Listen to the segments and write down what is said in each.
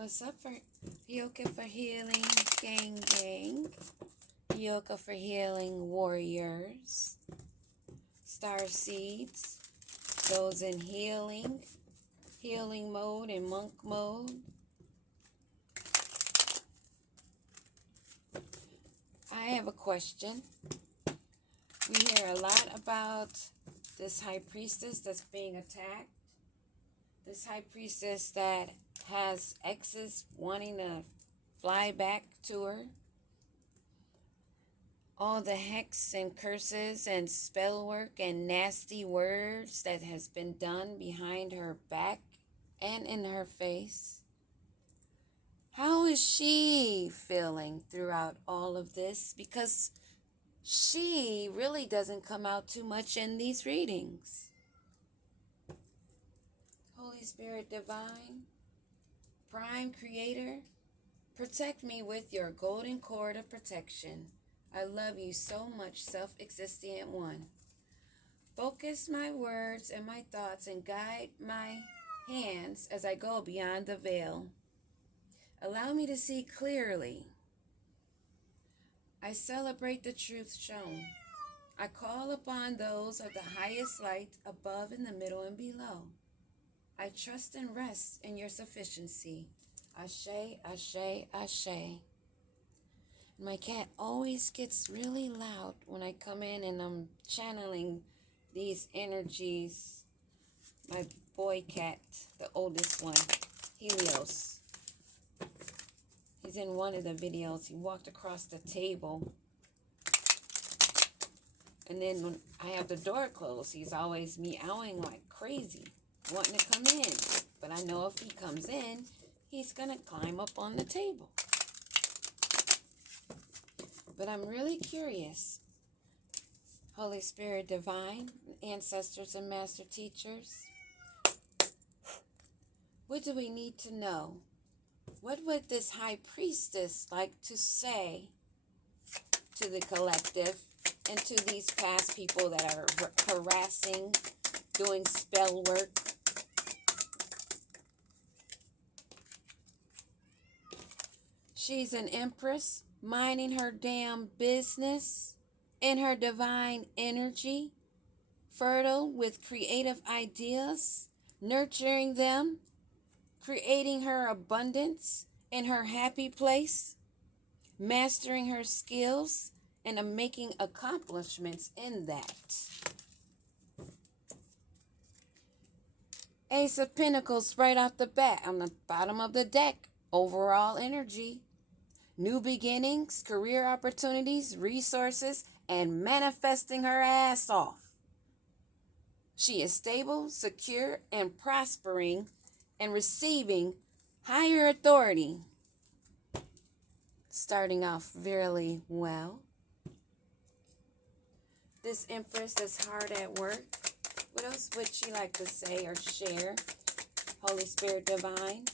What's up for Yoga for Healing Gang Gang? Yoga for Healing Warriors, Star Seeds, those in healing mode and monk mode. I have a question. We hear a lot about this high priestess that's being attacked. This high priestess that has exes wanting to fly back to her. All the hex and curses and spell work and nasty words that has been done behind her back and in her face. How is she feeling throughout all of this? Because she really doesn't come out too much in these readings. Holy Spirit Divine, Prime Creator, protect me with your golden cord of protection. I love you so much, self-existent one. Focus my words and my thoughts and guide my hands as I go beyond the veil. Allow me to see clearly. I celebrate the truth shown. I call upon those of the highest light above, in the middle, and below. I trust and rest in your sufficiency. Ashe, ashe, ashe. My cat always gets really loud when I come in and I'm channeling these energies. My boy cat, the oldest one, Helios. He's in one of the videos. He walked across the table. And then when I have the door closed, he's always meowing like crazy, wanting to come in. But I know if he comes in, he's going to climb up on the table. But I'm really curious. Holy Spirit Divine, ancestors and master teachers, what do we need to know? What would this high priestess like to say to the collective and to these past people that are harassing, doing spell work? She's an empress, minding her damn business in her divine energy, fertile with creative ideas, nurturing them, creating her abundance in her happy place, mastering her skills, and making accomplishments in that. Ace of Pentacles right off the bat on the bottom of the deck. Overall energy. New beginnings, career opportunities, resources, and manifesting her ass off. She is stable, secure, and prospering and receiving higher authority. Starting off really well. This Empress is hard at work. What else would she like to say or share? Holy Spirit Divine.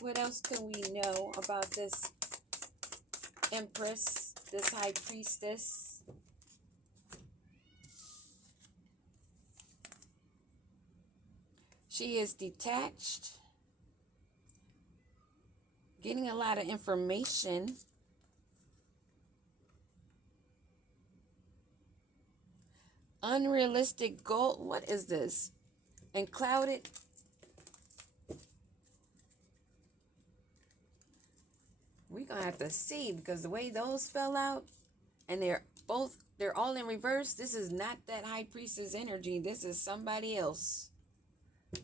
What else can we know about this Empress, this High Priestess? She is detached, getting a lot of information. Unrealistic goal. What is this? And clouded. We're going to have to see, because the way those fell out, and they're all in reverse. This is not that high priestess energy. This is somebody else.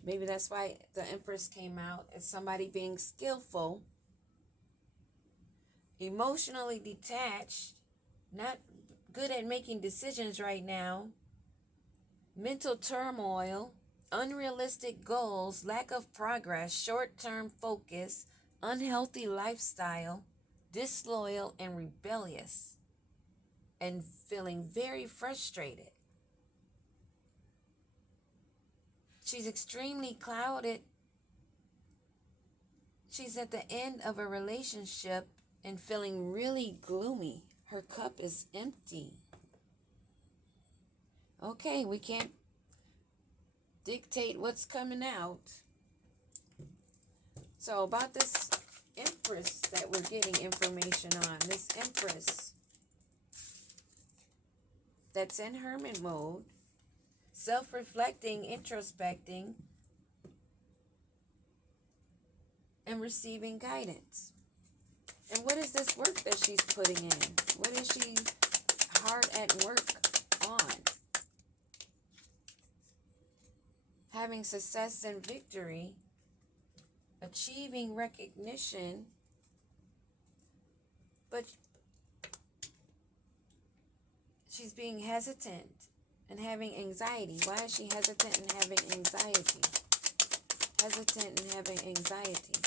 Maybe that's why the Empress came out as somebody being skillful, emotionally detached, not good at making decisions right now, mental turmoil, unrealistic goals, lack of progress, short-term focus, unhealthy lifestyle, disloyal and rebellious, and feeling very frustrated. She's extremely clouded. She's at the end of a relationship and feeling really gloomy. Her cup is empty. Okay, we can't dictate what's coming out. So about this Empress that we're getting information on, this Empress that's in hermit mode, self-reflecting, introspecting, and receiving guidance. And what is this work that she's putting in? What is she hard at work on? Having success and victory, achieving recognition, but she's being hesitant and having anxiety. Why is she hesitant and having anxiety? Hesitant and having anxiety.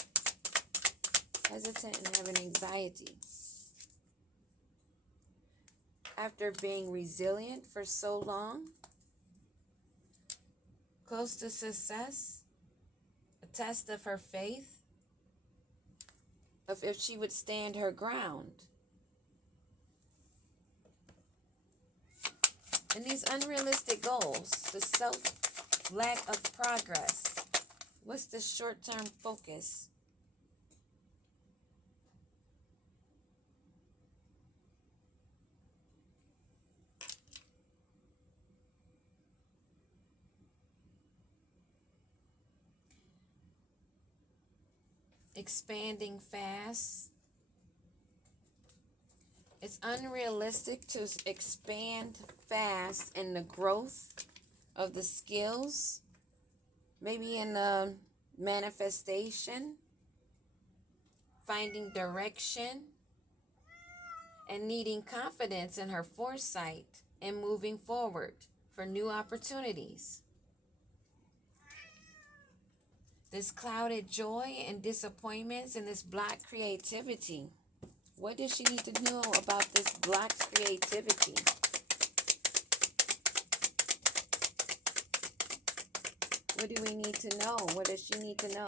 Hesitant and having anxiety. After being resilient for so long, close to success, a test of her faith, of if she would stand her ground. And these unrealistic goals, the lack of progress. What's the short-term focus? Expanding fast. It's unrealistic to expand fast in the growth of the skills, maybe in the manifestation, finding direction, and needing confidence in her foresight and moving forward for new opportunities. This clouded joy and disappointments and this blocked creativity. What does she need to know about this blocked creativity? What do we need to know? What does she need to know?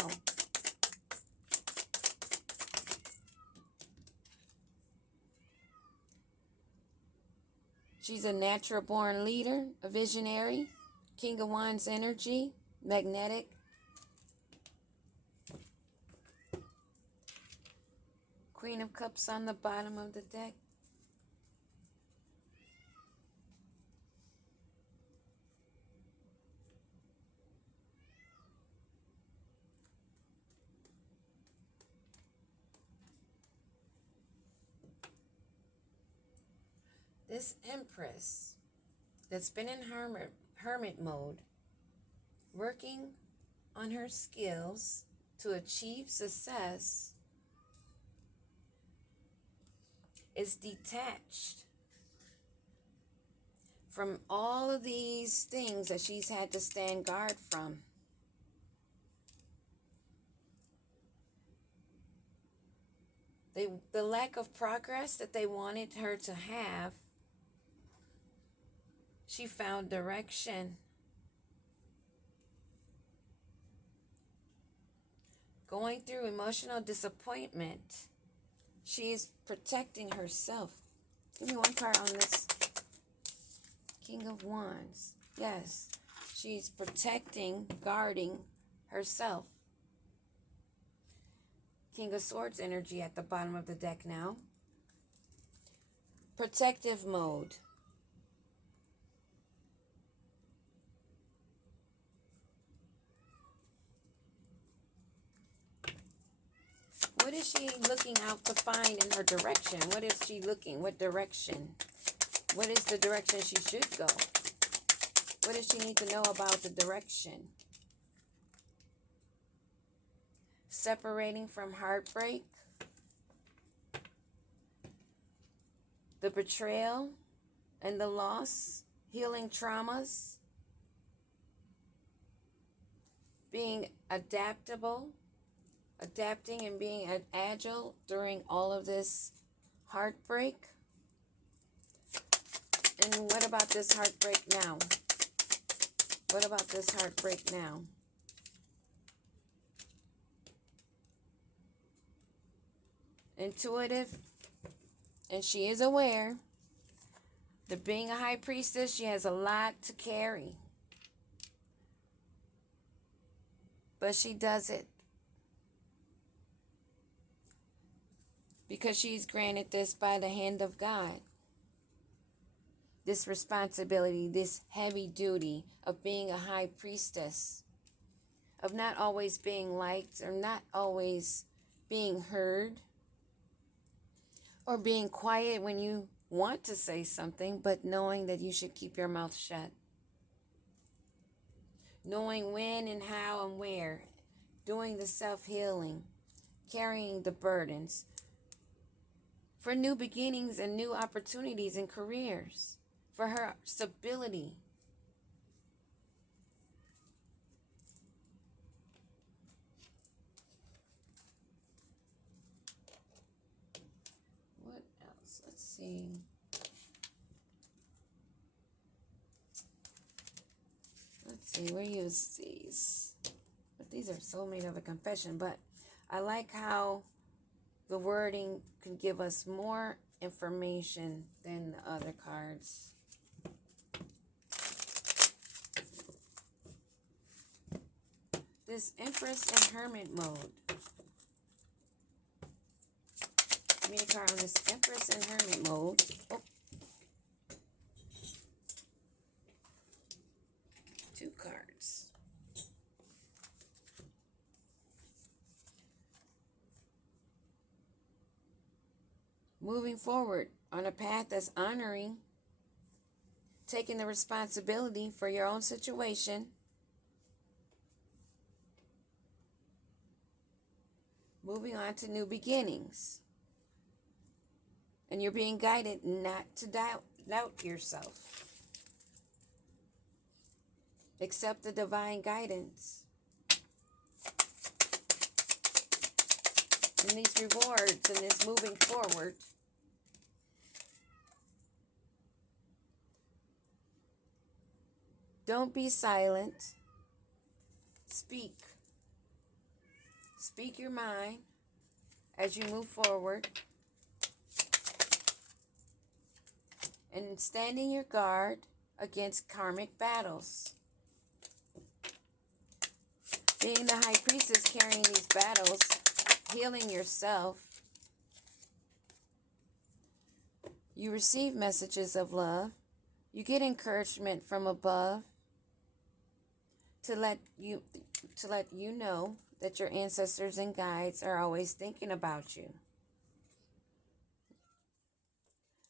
She's a natural born leader, a visionary, King of Wands energy, magnetic. Queen of Cups on the bottom of the deck. This Empress that's been in hermit mode, working on her skills to achieve success, is detached from all of these things that she's had to stand guard from. The lack of progress that they wanted her to have, she found direction. Going through emotional disappointment, she is protecting herself. Give me one card on this. King of Wands. Yes, she's protecting, guarding herself. King of Swords energy at the bottom of the deck now. Protective mode. What is she looking out to find in her direction? What is she looking? What direction? What is the direction she should go? What does she need to know about the direction? Separating from heartbreak. The betrayal and the loss. Healing traumas. Being adaptable. Adapting and being agile during all of this heartbreak. And what about this heartbreak now? What about this heartbreak now? Intuitive, and she is aware that being a high priestess, she has a lot to carry. But she does it. because she's granted this by the hand of God. This responsibility, this heavy duty of being a high priestess, of not always being liked or not always being heard, or being quiet when you want to say something, but knowing that you should keep your mouth shut. Knowing when and how and where, doing the self-healing, carrying the burdens for new beginnings and new opportunities and careers, for her stability. What else? Let's see. We use these. But these are Soulmate of a Confession. But I like how the wording can give us more information than the other cards. This Empress in Hermit mode. Give me a card on this Empress in Hermit mode. Oh. 2 cards. Moving forward on a path that's honoring, taking the responsibility for your own situation, moving on to new beginnings. And you're being guided not to doubt yourself. Accept the divine guidance. And these rewards and this moving forward. Don't be silent. Speak. Speak your mind as you move forward. And standing your guard against karmic battles. Being the high priestess, carrying these battles, healing yourself. You receive messages of love. You get encouragement from above to let you know that your ancestors and guides are always thinking about you.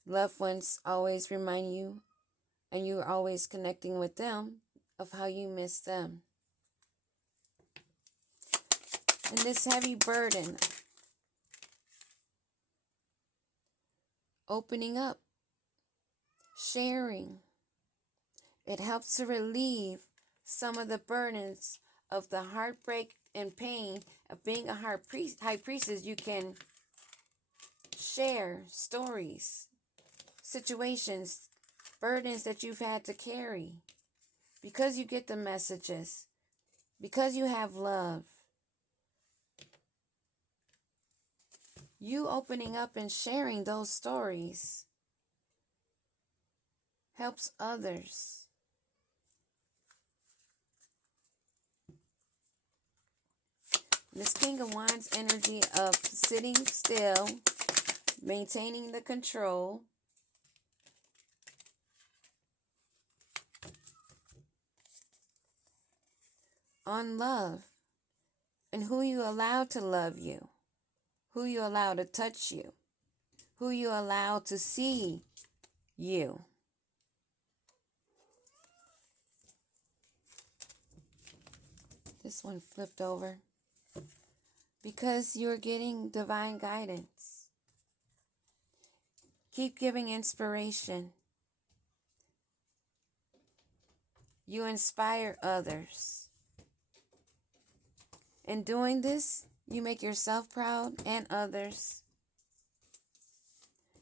Loved ones always remind you, and you're always connecting with them, of how you miss them. And this heavy burden, opening up, sharing, it helps to relieve some of the burdens of the heartbreak and pain of being a high priestess. You can share stories, situations, burdens that you've had to carry, because you get the messages, because you have love. You opening up and sharing those stories helps others. This King of Wands energy of sitting still, maintaining the control. On love and who you allow to love you, who you allow to touch you, who you allow to see you. This one flipped over. Because you're getting divine guidance. Keep giving inspiration. You inspire others. In doing this, you make yourself proud and others.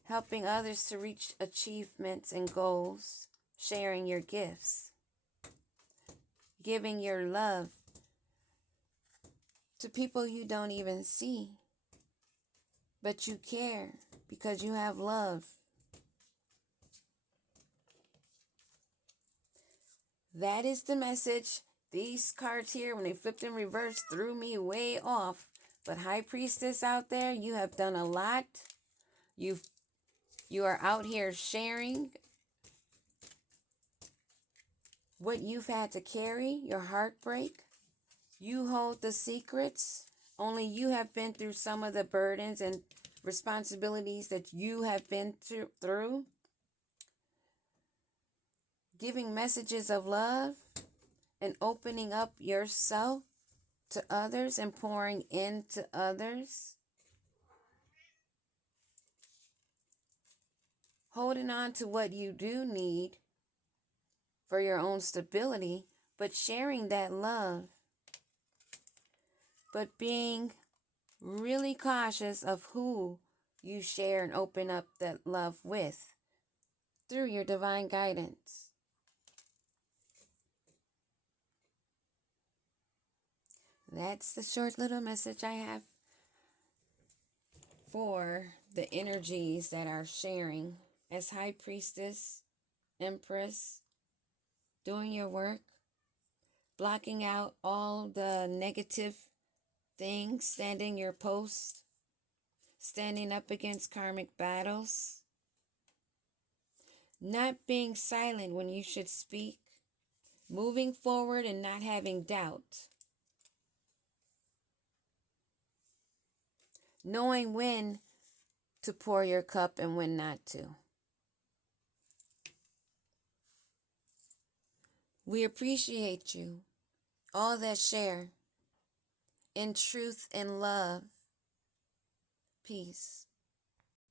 Helping others to reach achievements and goals. Sharing your gifts. Giving your love to people you don't even see, but you care because you have love. That is the message. These cards here, when they flipped in reverse, threw me way off, But High Priestess out there, you have done a lot. You are out here sharing what you've had to carry, your heartbreak. You hold the secrets. Only you have been through some of the burdens and responsibilities that you have been through. Giving messages of love and opening up yourself to others and pouring into others. Holding on to what you do need for your own stability, but sharing that love. But being really cautious of who you share and open up that love with through your divine guidance. That's the short little message I have for the energies that are sharing as High Priestess, Empress, doing your work, blocking out all the negative things, standing your post, standing up against karmic battles, not being silent when you should speak, moving forward and not having doubt, knowing when to pour your cup and when not to. We appreciate you, all that share in truth and love. Peace.